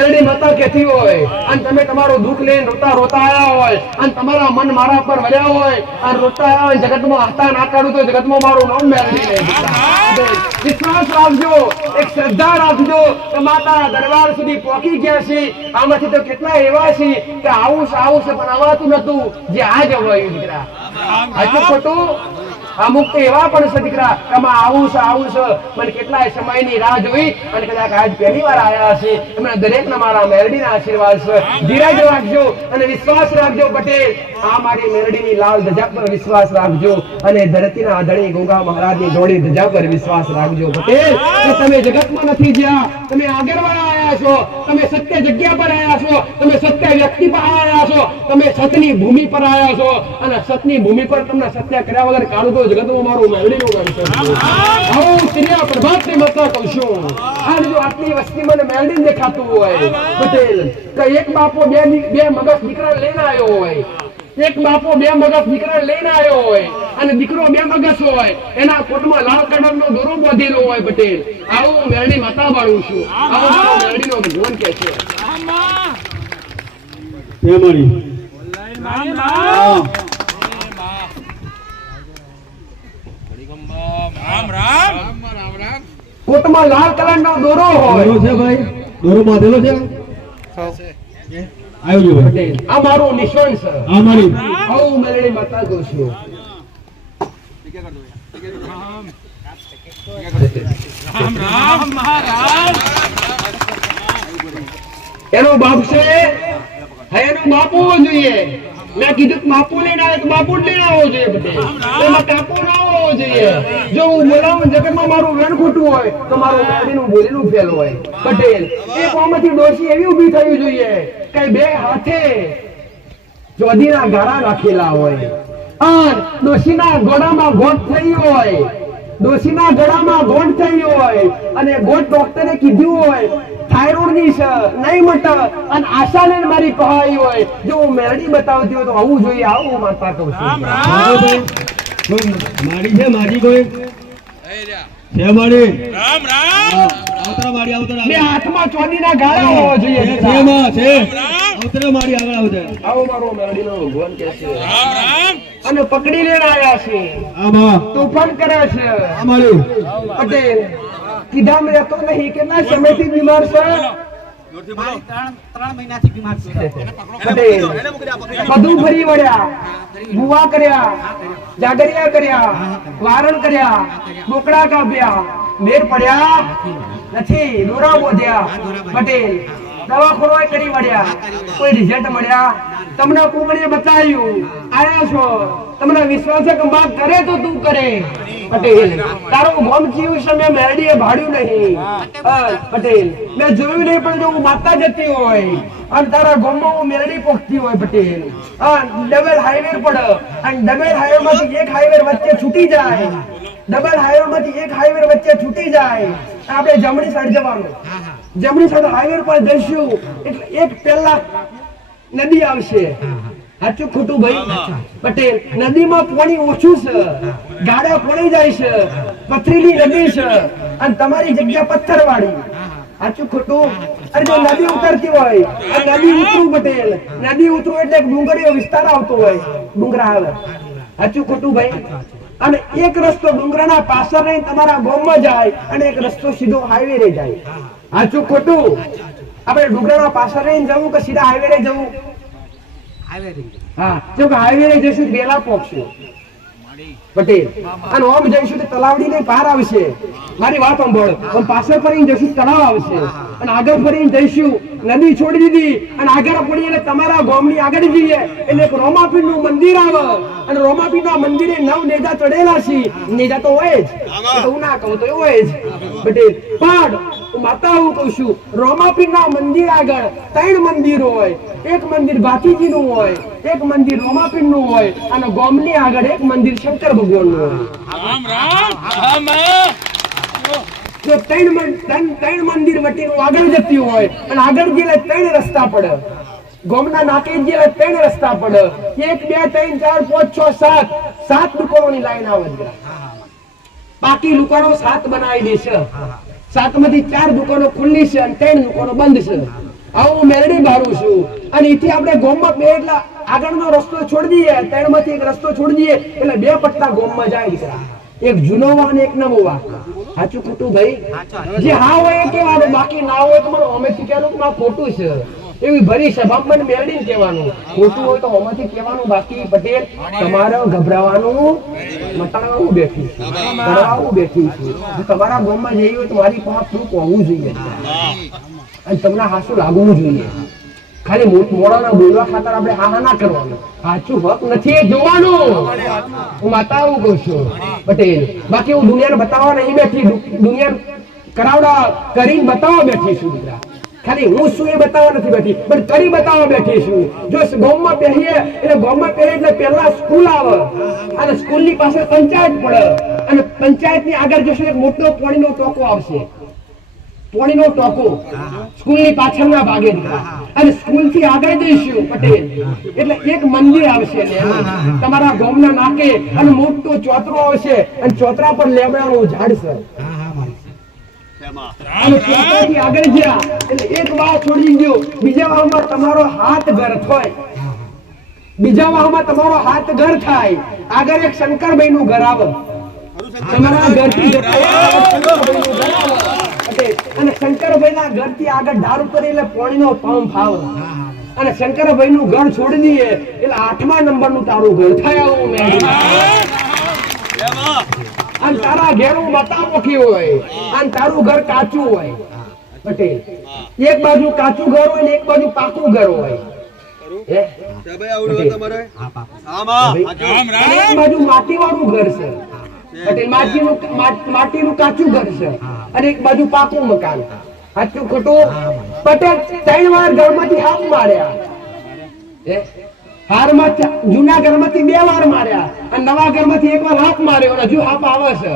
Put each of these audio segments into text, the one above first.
મેલડી માતા કહેતી હોય અને તમે તમારું દુઃખ લઈને રોતા રોતા આયા હોય અને તમારા મન મારા પર વળ્યા હોય અને રોતા આયા હોય, જગતમાં હસતા ના કાઢું તો જગતમાં મારું નામ મેલડી નહીં. વિશ્વાસ રાખજો, એક શ્રદ્ધા રાખજો કે માતાના દરબાર સુધી પહોંચી ગયા છે. આમાંથી તો કેટલા એવા છે કે આવું છે પણ આવાતું નતું જે આજ આવ્યું દીકરા. આટલું ખોટું? અમુક તો એવા પણ છે દીકરા એમાં આવું છે મને કેટલાય સમયની રાહ જોઈ અને કદાચ આજ પહેલી વાર આવ્યા છે. એમના દરેકના મારા મેલડીના આશીર્વાદ છે. ધીરજ રાખજો અને વિશ્વાસ રાખજો પટેલ. આ મારી મેલડીની લાલ ધજા પર વિશ્વાસ રાખજો અને ધરતીના આદરણીય ગંગા મહારાજની જોડી ધજા પર વિશ્વાસ રાખજો પટેલ. કે તમે જગતમાં નથી જ્યાં, તમે આગળવાળા આવ્યા છો, તમે સત્ય જગ્યા પર આવ્યા છો, તમે સત્ય વ્યક્તિ પર આવ્યા છો, તમે સતની ભૂમિ પર આવ્યા છો અને સતની ભૂમિ પર તમને સત્ય કર્યા વગર કાઢું તો જગતમાં મારું મેલડીનું નામ છે. આવું ક્રિયા પ્રભાતની માતા કહું છું. આજ જો આટલી વસ્તી મને મેલડી દેખાતું હોય પટેલ કે એક બાપો બે મગજ દીકરા લઈને આવ્યો હોય, એક બાપો બે મગજ દીકરા લઈને આવ્યો હોય અને દીકરો બે મગજ હોય, એના કોટમાં લાલ કલરનો દોરો બાંધેલો હોય પટેલ. આવું મેલડી માતા બાળું છું. આવું મારો મેલડીનો ભગવાન કહે છે. કોટમાં લાલ કલરનો દોરો હોય છે ભાઈ, દોરો બાંધેલો છે. આવ્યો પટેલ આ મારું નિશાન છે. આ મારી આવું મેલડી માતા કહું છું. એનો બાપ છે, એનો બાપુ જોઈએ. મેં કીધું બાપુ લઈને આવે તો બાપુ જ લઈને આવવો જોઈએ પટેલ. એમાં કાપુ ના આવવો જોઈએ. જો હું બોલાવું જગતમાં મારું રણ ખોટું હોય તો મારું મેલડીનું બોલીનું ફેલ હોય પટેલ. એક આમાંથી ડોશી એવી ઊભી થવી જોઈએ કે બે હાથે ચોધીના ગાળા રાખેલા હોય અને ડોશીના ગોળામાં ગોઠ થઈ હોય, ડોશીના ગળામાં ગોઠ થઈ હોય અને ગોઠ ડોક્ટરે કીધું હોય થાઇરોઇડ ની છે નહીં મટ અને આશા લઈને મારી કહાઈ હોય. જો હું મેલડી બતાવતી હોય તો આવું જોઈએ. આવું માતા કહું છું. મારી છે મારી કોઈ છે મારી રામ રામ આવતરા મારી આવતરા બે હાથમાં ચોદીના ગાળા હોવા જોઈએ. છે માં છે આવતરા મારી આગળ આવજે. આવો મારો મેલડીનો ભગવાન કહે છે. રામ રામ અને પકડી લેને આયા છે. આમાં તોફાન કરે છે. આ મારી પટેલ કીધા મેં તો નહીં કેટલા સમયથી બીમાર છે. 3 મહિનાથી બીમાર છે. બધું ફરી વળ્યા, ભૂવા કર્યા, જાગરિયા કર્યા, વારણ કર્યા, બોકડા કાપ્યા, મેર પડ્યા નથી. દોરા બોધ્યા પટેલ, દવાખાના કરી વળ્યા, કોઈ રિઝલ્ટ મળ્યા. તમને કોકડીએ બતાવ્યું આયા છો, તમને વિશ્વાસ છે કે બાપ કરે તો તું કરે પટેલ. તારું ગોમ જીવ છે મેં મેલડીએ ભાડ્યું નહીં પટેલ. મેં જોયું નહીં પણ જો હું માતા જતી હોય અને તારા ગોમમાં હું મેલડી પોખતી હોય પટેલ, ડબલ હાઈવે પડે અને ડબલ હાઈવે માંથી એક હાઈવે વચ્ચે છૂટી જાય, ડબલ હાઈવે માંથી એક હાઈવે વચ્ચે છૂટી જાય, આપણે જમણી સાઈડ જવાનું. જમણી સાઈડ હાઈવે પર જઈશું એટલે એક પહેલા નદી આવશે. સાચું ખોટું ભાઈ પટેલ? નદીમાં પાણી ઓછું છે, ગાડા પડી જાય છે, પથરીલી નદી છે અને તમારી જગ્યા પથ્થર વાળી. સાચું ખોટું? અરે જો નદી ઉતરતી હોય અને નદી ઉતરું પટેલ, નદી ઉતરું એટલે ડુંગરીયો વિસ્તાર આવતો હોય, ડુંગરા આવે. સાચું ખોટું ભાઈ? અને એક રસ્તો ડુંગરાના પાછળ રહીને તમારા ગામમાં જાય અને એક રસ્તો સીધો હાઈવે રે જાય. સાચું ખોટું? આપણે ડુંગરાના પાછળ રહીને જવું કે સીધા હાઈવે રે જવું? હા, જો કે હાઈવે રે જઈશું બેલા પોખશું પટેલ અને ઓમ જઈશું તો તલાવડી ને પાર આવશે. મારી વાત સાંભળ. આમ પાછળ ફરીને જઈશું તળાવ આવશે અને આગળ ફરીને જઈશું નદી છોડી દીધી અને આગળ પડી એટલે તમારા ગામની આગળ જઈએ એટલે એક રોમાપીર નું મંદિર આવે અને રોમાપીર ના મંદિરે 9 નેજા ચડેલા છે. નેજા તો હોય જ, હું ના કહું તો હોય જ પટેલ. પણ માતા હું કહું છું રોમાપીર ના મંદિર આગળ 3 મંદિર હોય. એક મંદિર ભાતીજી નું હોય, એક મંદિર રોમાપીર નું હોય અને ગામની આગળ એક મંદિર શંકર ભગવાન નું હોય. રામ રામ જો 3 મંદિર વટીનું આગળ જતી હોય અને આગળ ગયેલા 3 રસ્તા પડે. ગામના નાકે ગયેલા 3 રસ્તા પડે. 1 2 3 4 5 6 7 દુકાનોની લાઈન આવે. બાકી દુકાનો 7 બનાવી દેશે. 7 માંથી 4 દુકાનો ખુલ્લી છે અને 3 દુકાનો બંધ છે. આવું મેરડી મારું છું અને એથી આપણે ગોમમાં બે એટલા આગળનો રસ્તો છોડી દઈએ, ત્રણમાંથી એક રસ્તો છોડી દઈએ એટલે બે પટ્ટા ગોમમાં જાય દીકરા, એક જૂનો વાહ અને એક નવો વાહ. સાચું ખોટું ભાઈ? જે હા હોય એ કહેવાનું, બાકી ના હોય તો મને અમેથી કહેવાનું કે મારું ખોટું છે, એવી ભરી સભામાં મને મેળવીને કહેવાનું. ખોટું હોય તો અમેથી કહેવાનું. બાકી પટેલ તમારે ગભરાવાનું મટાડવાનું બેઠી છે, ભરવાનું બેઠી છે. જો તમારા ગામમાં જઈ હોય તો મારી પાસે પ્રૂફ હોવું જોઈએ અને તમને હાસું લાગવું જોઈએ. ખાલી મોડાના બોલવા ખાતર આપણે હા હા ના કરવાનું. સાચું હક નથી એ જોવાનું. હું માતા આવું કહું છું પટેલ. બાકી હું દુનિયાને બતાવવા નહીં બેઠી, દુનિયા કરાવડા કરીને બતાવવા બેઠી છું દીકરા. ખાલી હું શું એ બતાવવા નથી બેઠી, પણ કરી બતાવવા બેઠી છું. જો ગામમાં બેસીએ એટલે ગામમાં પહેરીએ એટલે પહેલા સ્કૂલ આવે અને સ્કૂલની પાસે પંચાયત પડે અને પંચાયતની આગળ જશે એક મોટો પાણીનો ટોકો આવશે, પાણીનો ટોકો સ્કૂલની પાછળના ભાગે અને સ્કૂલ થી આગળ જઈશું પટેલ એટલે એક મંદિર આવશે તમારા ગામના નાકે અને મોટો ચોતરો આવશે અને ચોતરા પર લેમડાનું ઝાડ છે અને ચોતરાથી આગળ ગયા એટલે એક વાવ છોડી દો, બીજા વાવમાં તમારો હાથ ઘર થાય, બીજા વાવમાં તમારો હાથ ઘર થાય, આગળ એક શંકરભાઈ નું ઘર આવે, તમારા ઘરથી અને શંકરભાઈ ના ઘર થી આગળ ઢાળ ઉપર એટલે પાણીનો પંપ આવે અને શંકરભાઈ નું ઘર છોડી દઈએ એટલે 8મા નંબર નું તારું ઘર થાય. આવું અને તારા ઘેર હું બતાવો કે હોય અને તારું ઘર કાચું હોય પટેલ, એક બાજુ કાચું ઘર હોય ને એક બાજુ પાકું ઘર હોય, એક બાજુ માટી વાળું ઘર છે પટેલ, માટીનું કાચું ઘર છે અને એક બાજુ પાકું મકાન. સાચું ખોટું પટેલ? 3 વાર ઘરમાંથી હાથ માર્યા, હારમાં જૂના ઘરમાંથી 2 વાર માર્યા અને નવા ઘરમાંથી 1 વાર હાથ માર્યો અને હજુ હાથ આવે છે.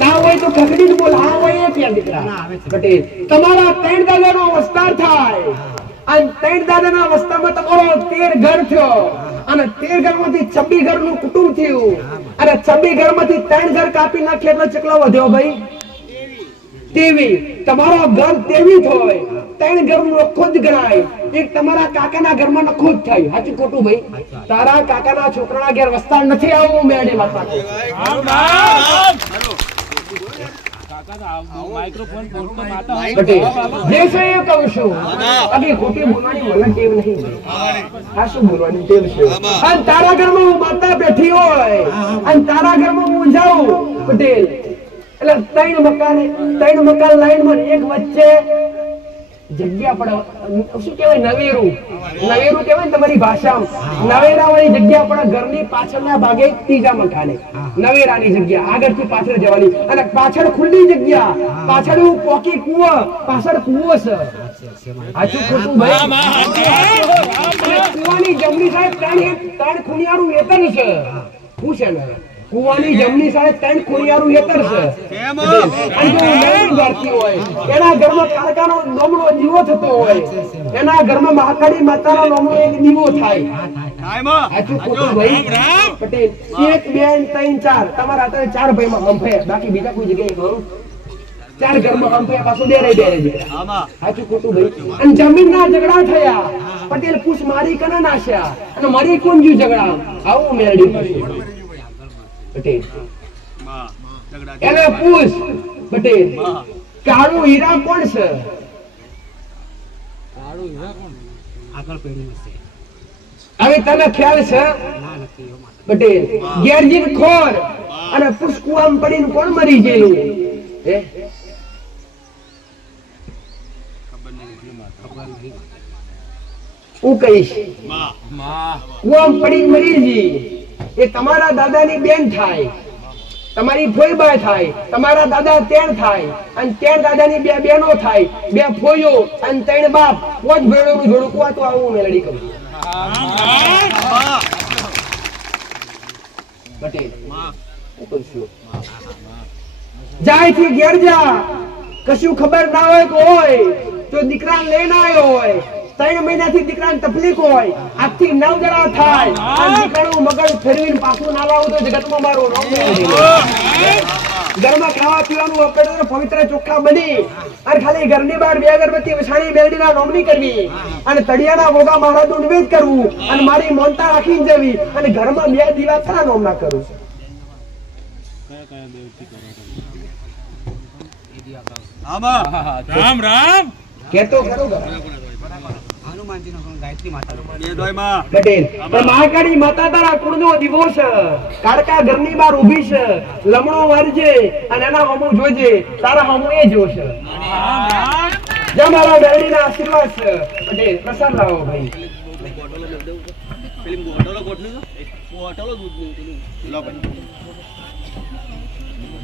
ના હોય તો ખગડી જ બોલ, હા હોય એ ક્યાં દીકરા પટેલ? તમારા 3 દાદાનો વિસ્તાર થાય અને 3 દાદાના વિસ્તારમાં તમારો 13 ઘર થયો અને 13 ઘરમાંથી 26 ઘરનું કુટુંબ થયું અને 26 ઘરમાંથી 3 ઘર કાપી નાખે એટલે કેટલો વધ્યો ભાઈ? 23. તમારો ઘર 23 હોય, 3 ઘરનું નખો જ ગણાય, એક તમારા કાકાના ઘરમાં નખો જ થાય. સાચું ખોટું ભાઈ? તારા કાકાના છોકરાના ઘેર વસ્તાર નથી આવવું મેડે માતા જે છે એ કહું છું. બાકી ખોટી બોલવાની મને ટેવ નહીં, સાચું બોલવાની ટેવ છે. અને તારા ઘરમાં હું માતા બેઠી હોય અને તારા ઘરમાં હું જાઉં પટેલ એટલે 3 મકાન લાઈનમાં એક વચ્ચે જગ્યા પડે, શું કહેવાય? નવેરું કહેવાય ને તમારી ભાષામાં. નવેરા વાળી જગ્યા પડે ઘરની પાછળના ભાગે 3જા મકાને નવેરાની જગ્યા આગળથી પાછળ જવાની અને પાછળ ખુલ્લી જગ્યા, પાછળ પોકી કૂવો, પાછળ કૂવો છે. સાચું ખોટું ભાઈ? કૂવાની જમણી સાઈડ 3 ખૂણિયારું વેતન છે. શું છે ને કુવાની જમણી સાઈડ 3 ખૂણિયારું હેતર છે. એના ઘરમાં કાળકાનો નોમનો દીવો થતો હોય, એના ઘરમાં મહાકાળી માતાનો નોમનો એક દીવો થાય. સાચું ખોટું ભાઈ પટેલ? 1 2 3 4 તમારા અત્યારે 4 ભાઈમાં હંફે, બાકી બીજા કોઈ જગ્યાએ 4 ઘરમાં હંફે પાછું બે દીકરા. સાચું ખોટું ભાઈ? અને જમીનના ઝઘડા થયા પટેલ, પૂછ મારી કને નાશ્યા અને મરી કોણ જ્યું ઝઘડા? આવું મેળડી પટેલ એને પૂછ પટેલ, કાળું હીરા કોણ છે? હવે તને ખ્યાલ છે પટેલ? ગેરજીન ખોર અને પુષ્કુઆમ પડીને કોણ મરી ગયેલું? હું કહીશ કુઆમ પડીને મરી ગઈ એ તમારા દાદાની બેન થાય, તમારી ફોઈબા થાય, તમારા દાદા 3 થાય અને 3 દાદાની 2 બહેનો થાય, 2 ફોઈઓ અને 3 બાપ, 5 ભેળોનું જોડું કુવા. તો આવું મેલડી કહું પટેલ. જાય થી ઘેર જા, કશું ખબર ના હોય કે હોય તો દીકરા લઈને આવ્યો હોય, 3 મહિનાથી દીકરાને તકલીફ હોય, આજથી 9 જણા થાય અને દીકરાનું મગજ ફેરવીને પાછું ના લાવું તો જગતમાં મારું નામ ઘરમાં ખાવા પીવાનું વપરાતું પવિત્ર ચોખ્ખા બની અને ખાલી ઘરની બહાર 2 અગરબત્તી વસાણી મેલડીના નોમની કરવી અને તળિયાના ગોગા મહારાજનું નિવેદ કરવું અને મારી મોનતા રાખી જવી અને ઘરમાં 2 દીવા કરા નોમના કરું રામ રામ કેતો કરો હનુમાનજી નો ગાયત્રી માતા પટેલ પણ મહાકાળી માતા તારા કુળનો દીવો છે કાળકા ઘરની બહાર ઊભી છે લમણો વારજે અને એના હમુ જોજે તારા હમુ એ જોશે જા મારા મેરડીના આશીર્વાદ છે પટેલ પ્રસાદ લાવો ભાઈ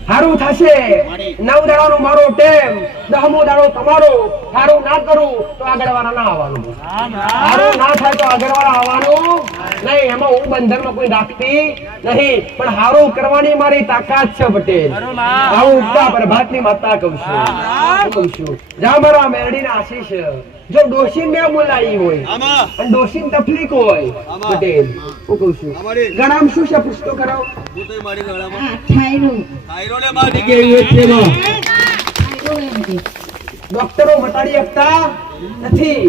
હારું થશે 9 દાડાનો મારો ટેમ 10મો દાડો તમારો હારું ના કરું તો આગળવાળા ના આવવાનું હારું ના થાય તો આગળવાળા આવવાનું નહીં એમાં હું બંધનમાં કોઈ રાખતી નહીં પણ હારું કરવાની મારી તાકાત છે પટેલ આવું ઉગતા પ્રભાતની માતા કહું છું જા મારા મેરડીના આશીષ જો ડોશી ને બોલાઈ હોય અને ડોશી તકલીફ હોય પટેલ હું કહું છું ગણામ શું છે પુસ્તો કરાવ ડોક્ટરો બતાડી શકતા નથી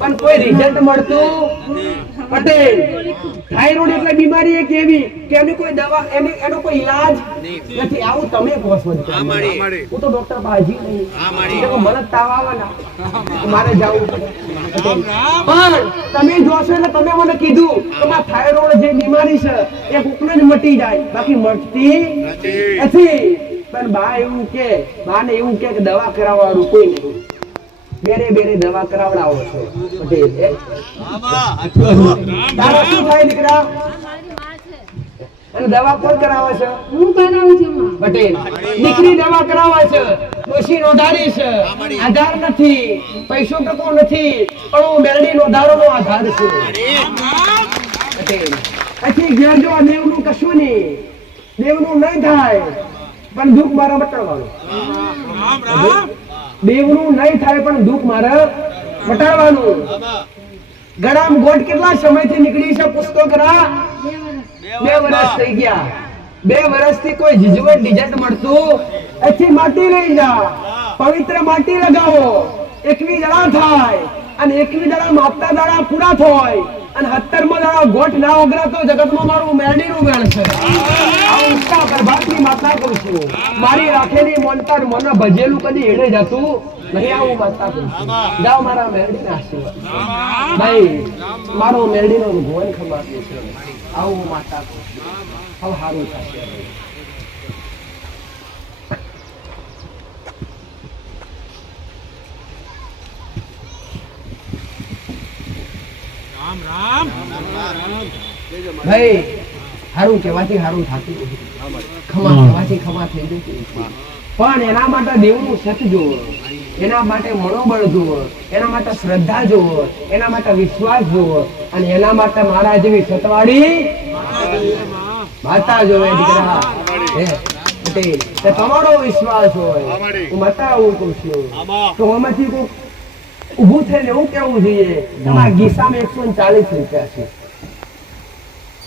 પણ કોઈ રિઝલ્ટ મળતું પટેલ થાઇરોઇડ એટલે બીમારી એક એવી કે એની કોઈ દવા એનો કોઈ ઈલાજ નથી આવું તમે કહો છો હું તો ડોક્ટર બાજી નહીં મને તાવ આવે ને મારે જવું પણ તમે જોશો એટલે તમે મને કીધું કે આ થાઇરોઇડ જે બીમારી છે એ કોકને જ મટી જાય બાકી મટતી નથી પણ બા એવું કે બાને એવું કે દવા કરાવવાનું કોઈ નહીં બેરે દવા કરાવડાવો છો પટેલ તારા શું થાય દીકરા અને દવા કોણ કરાવે છે હું કરાવું છું પટેલ દીકરી દવા કરાવે છે ડોશી નોંધારી છે આધાર નથી પૈસો ટકો નથી પણ હું મેરડી નોંધારોનો આધાર છું પટેલ પછી ઘેર જો દેવનું કશું નહીં દેવનું નહીં થાય પણ દુઃખ મારા મટાડવાનું દેવનું નહીં થાય પણ દુઃખ મારે મટાડવાનું ગળામ ગોટ કેટલા સમયથી નીકળી છે પુસ્તો કરા 2 વર્ષ થઈ ગયા 2 વર્ષથી કોઈ જીજવટ રિઝલ્ટ મળતું એથી માટી લઈ જા પવિત્ર માટી લગાવો 21 દડા થાય અને 21 દડા માપતા દડા પૂરા થાય અને 17મો દાડો ગોટ ના ઓગરાતો જગતમાં મારું મેરડીનું ગણ છે આ ઉષ્ટા પ્રભાતની માતા કહું છું મારી રાખેલી મોનતાર મને ભજેલું કદી હેડે જતું નહીં આવું માતા કહું છું જાઓ મારા મેરડીના આશીર્વાદ ભાઈ મારો મેરડીનો ભગવાન ખમાતું છે આવું માતા કહું છું હવે સારું થશે ભાઈ હારું કહેવાથી હારું થતું ખમા કહેવાથી ખમા થઈ જતું પણ એના માટે દેવનું સત જોવો એના માટે મનોબળ જોવો એના માટે શ્રદ્ધા જોવો એના માટે વિશ્વાસ જોવો અને એના માટે મારા જેવી સતવાડી માતા જોવે દીકરા પટેલ તમારો વિશ્વાસ હોય હું માતા આવું કહું છું તો આમાંથી કોઈ ઊભું થઈને એવું કેવું જોઈએ તમારા ગીસામાં 140 રૂપિયા છે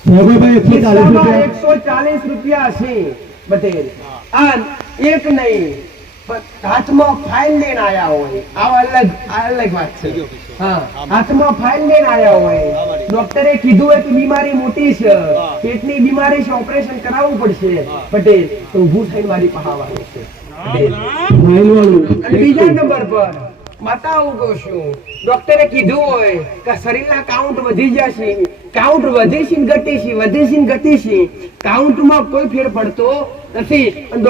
140 રૂપિયા છે પટેલ એક નહીં હાથમાં ફાઇલ લઈને આયા હોય આ અલગ વાત છે હા હાથમાં ફાઇલ લઈને આયા હોય ડોક્ટરે કીધું હોય કે બીમારી મોટી છે પેટની બીમારી છે ઓપરેશન કરાવવું પડશે પટેલ તો ઊભું થઈને મારી પાસે આવવાનું છે અને બીજા નંબર પર માતા હું કહું છું ડોક્ટરે કીધું હોય કે શરીરના કાઉન્ટ વધી જશે કાઉન્ટ વધે છે ને ઘટે છે કાઉન્ટમાં કોઈ ફેર પડતો નથી અને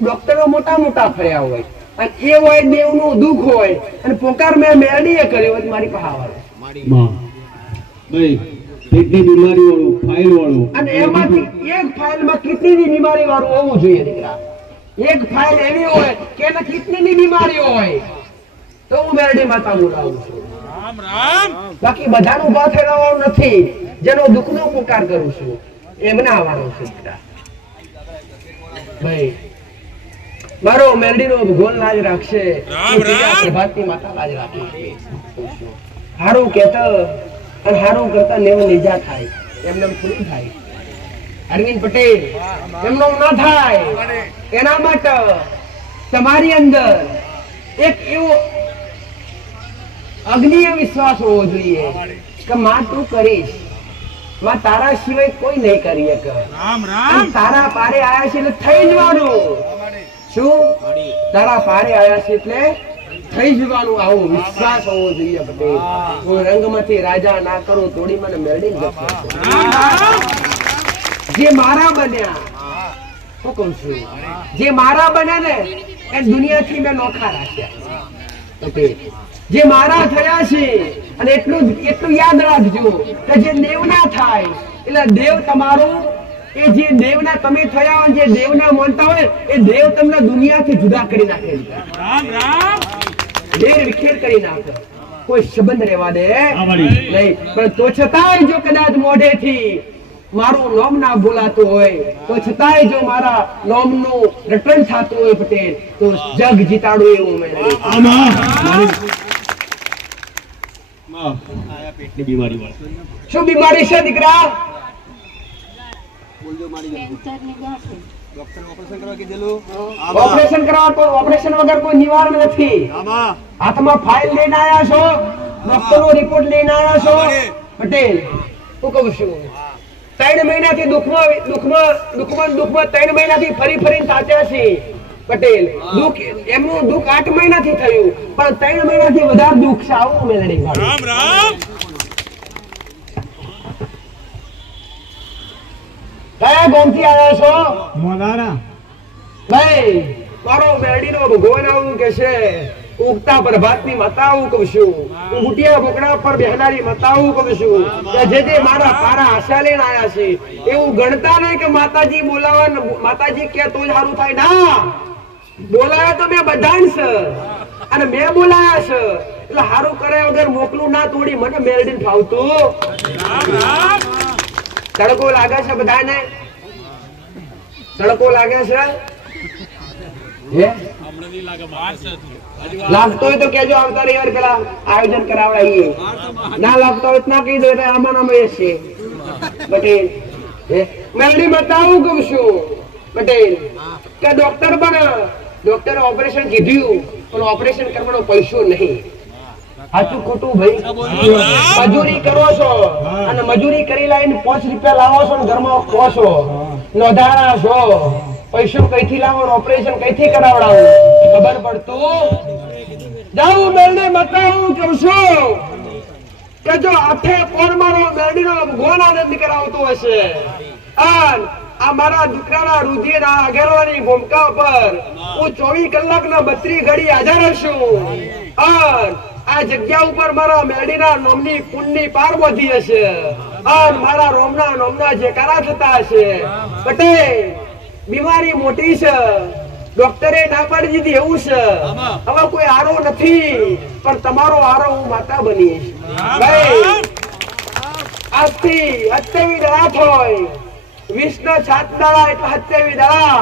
ડોક્ટરો મોટા ફર્યા હોય અને એ હોય દેવનું દુઃખ હોય અને પોકાર મેં મેરડીએ કર્યો હોય મારી પાસે આવવાનું ભાઈ પેટની બીમારી વાળું ફાઇલ વાળું અને એમાંથી એક ફાઇલમાં કિડનીની બીમારી વાળું હોવું જોઈએ દીકરા એક ફાઇલ એવી હોય કે એને કિડનીની બીમારી હોય તો હું મેરડી માતા બોલાવું છું બાકી બધાનું ઉભા થવાનું નથી જેનો દુઃખનો પુકાર કરું છું એમને આવવાનું છે ભાઈ મારો મેરડીનો ભગવાન લાજ રાખશે પ્રભાતની માતા લાજ રાખશે હારું કહેતા અને હારું કરતા નેવ નિજા થાય એમને થોડું થાય અરવિંદ પટેલ એમનો ના થાય એના માટે તમારી અંદર એક એવો અગ્નિય વિશ્વાસ હોવો જોઈએ કે માં તું કરીશ, માં તારા સિવાય કોઈ નહીં કરી શકે. અને તારા પારે આયા છે એટલે થઈ જવાનું. શું તારા પારે આયા છે એટલે થઈ જવાનું, આવો વિશ્વાસ હોવો જોઈએ પટેલ. હું રંગમાંથી રાજા ના કરું તોડી મને મેળવી જશે. જે મારા બન્યા હું કહું છું, જે મારા બન્યા ને એ દુનિયાથી મેં નોખા રાખ્યા પટેલ. જે મારા થયા છે અને એટલું યાદ રાખજો કે જે દેવના થાય એટલે દેવ તમારું, એ જે દેવના તમે થયા હોય, જે દેવના માનતા હોય એ દેવ તમને દુનિયાથી જુદા કરી નાખે, દેવ વિખેર કરી નાખે, કોઈ સંબંધ રહેવા દે નહીં. પણ તો છતાંય જો કદાચ મોઢેથી મારું નામ ના બોલાતું હોય, તો છતાંય જો મારા નામનું રટણ થતું હોય પટેલ, તો જગ જીતાડું એવું મેં. શું બીમારી છે દીકરા? ઓપરેશન કરવા તો ઓપરેશન વગર કોઈ નિવારણ નથી. હાથમાં ફાઇલ લઈને આયા છો, ડોક્ટરનો રિપોર્ટ લઈને આયા છો પટેલ. હું કહું છું 3 મહિનાથી દુઃખમાં 3 મહિનાથી ફરીને સાચા છે પટેલ. દુઃખ એમનું દુઃખ 8 મહિનાથી થયું, પણ 3 મહિનાથી વધારે દુઃખ છે. આવું મેળડી રામ રામ. કયા ગામથી આવ્યા છો? મોલારા. ભાઈ મારો મેળડીનો ભગવાન આવું કે છે, ઉગતા પ્રભાતની માતા આવું કહું છું, હું બુટિયા બોકડા પર બેહનારી માતા આવું કહું છું કે જે મારા પારા આશા લઈને આયા છે એવું ગણતા નહીં કે માતાજી બોલાવા, માતાજી કે તો જ સારું થાય. ના, બોલાયા તો મેં બધાને છે અને મેં બોલાયા છે એટલે સારું કર્યા વગર મોકલું ના તોડી મને મેળડીને ફાવતું. તડકો લાગે છે બધાને? તડકો લાગે છે? લાગતો હોય તો કેજો, આવતા રવિવાર પેલા આયોજન કરાવડાવીએ. ના લાગતો હોય ના કહી દો એટલે આમાં નામ એ છે પટેલ. મેળડી બતાવું કહું છું પટેલ કે ડોક્ટર બને, ડોક્ટરે ઓપરેશન કીધું પણ ઓપરેશન કરવાનો પૈસો નહીં. સાચું ખોટું ભાઈ? મજૂરી કરો છો અને મજૂરી કરી લાવીને 5 રૂપિયા લાવો છો ને ઘરમાં ખો છો, નોંધારા છો, પૈસો કઈથી લાવો, ઓપરેશન કઈથી કરાવડાવો ખબર પડતું. જાઉં મેળને બતાવું કહું છું કે જો આઠે પોર મારો મેળડીનો ભગવાન આનંદ કરાવતો હશે અને આ મારા દીકરાના રુધિરના આગળવાની ભૂમિકા પર હું 24 કલાકના 32 ઘડી હાજર છું અને આ જગ્યા ઉપર મારા મેળડીના નામની પુણ્યની પાર વધી હશે અને મારા રોમના નામના જયકારા થતા હશે. પટેલ બીમારી મોટી છે, ડોક્ટરે ના પાડી દીધી એવું છે, હવે કોઈ આરો નથી પણ તમારો આરો હું માતા બનીશ. ભાઈ આજથી 27 દડા થાય, 20 ના 7 દડા એટલે 27 દડા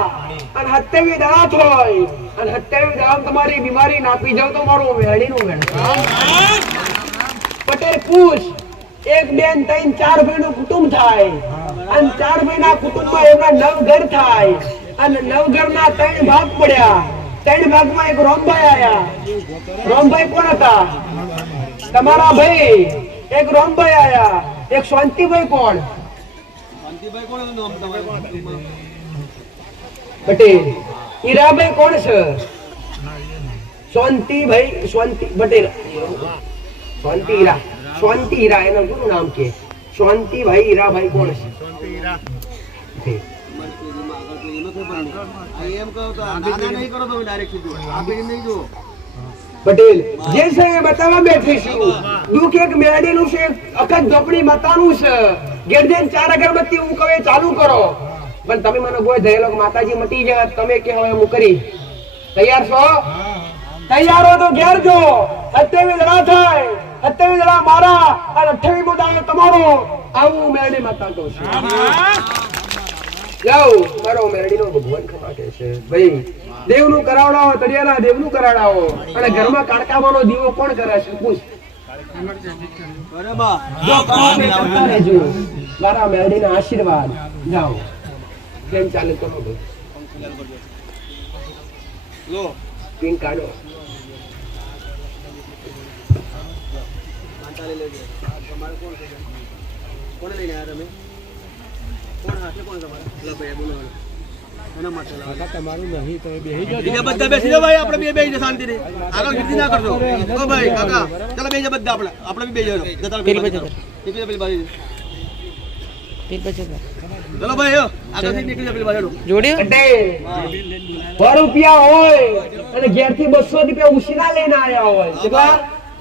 અને 27 દડા થાય અને 27 દડા તમારી બીમારી નાપી જાવ તો મારું મેળીનું મેળ. પટેલ પૂછ 1 2 3 4 ભાઈનું કુટુંબ થાય અને 4 ભાઈના કુટુંબમાં એમના 9 ઘર થાય અને 9 ઘરના 3 ભાગ પડ્યા. 3 ભાગમાં એક રોમભાઈ આયા. રોમભાઈ કોણ હતા? તમારા ભાઈ. એક રોમભાઈ આયા. એક શાંતિભાઈ કોણ? પટેલ. હીરાભાઈ કોણ છે? શાંતિભાઈ. શાંતિ પટેલ. શાંતિ હીરા. શાંતિ હીરા એનું પૂરું નામ કે શાંતિભાઈ હીરાભાઈ કોણ છે? પટેલ જે છે એ બતાવવા બેઠી છું. દુઃખ એક મેળડીનું છે, અખત ઝોપડી માતાનું છે. ગેરજેન 4 અગરબત્તી હું કહે ચાલુ કરો પણ તમે મને બોય ધયેલો માતાજી મટી જાય તમે કે હવે હું કરી. તૈયાર છો? તૈયાર હો તો ઘેર જો. 27 દડા થાય, 27 દડા મારા અને 28મો દાડો તમારો. આવું મેળડી માતા કહું છું. જાઓ મારો મેરડીનો ભગવાન ખમા કે છે ભાઈ દેવનું કરાવડાવો, તળિયાના દેવનું કરાવડાવો અને ઘરમાં કાણકામાંનો દીવો કોણ કરે છે પૂછ. મારા મેરડીના આશીર્વાદ. જાઓ. ફેન ચાલુ કરો ભાઈ. લો પિન કાઢો. માતાલી લેજો. તમારે કોણ છે? કોને લઈને આવ્યા તમે? કોણ હાથે કોણ તમારે? લો ભાઈ બોલો. એના માટે લાવો. તમારું નહીં તમે બેહી બીજા બધા બેસી જાઓ ભાઈ, આપણે બે બેસી જાઓ શાંતિથી. આગળ ગીતી ના કરજો. ઓ ભાઈ કાકા, ચાલો બેસી જાઓ બધા આપણે બી બેસી જાઓ. જતા પેલી બાજુ. પેલી બાજુ. ચલો ભાઈ આગળથી નીકળી જાઓ પેલી બાજુ. એટલે 100 રૂપિયા હોય અને ઘેરથી 200 રૂપિયા ઉછીના લઈને આવ્યા હોય. કેટલા?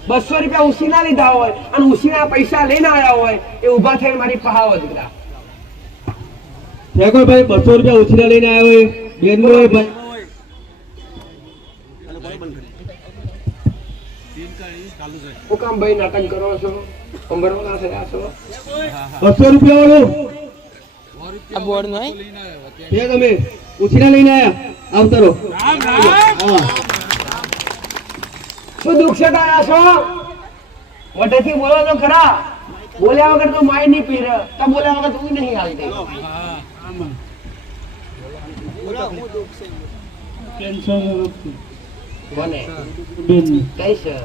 200 રૂપિયા ઉછીના લીધા હોય અને ઉછીના પૈસા લઈને આવ્યા હોય એ ઊભા થઈને મારી પહાવત દીકરા. ભાઈ 200 રૂપિયા ઉછીના લઈને આવ્યો હોય બેનનો હોય ભાઈ. હું કામ ભાઈ નાટક કરો છો? અંબરવાળા થયા છો? 200 રૂપિયા વાળો તમે ઉછીના લઈને આવ્યા આવતારો. શું દુઃખ છે આયા છો? મોટેથી બોલો તો ખરા. બોલ્યા વગર તો માય નહીં પીર. તો બોલ્યા વગર તું નહીં હાલતી. કોને કઈ છે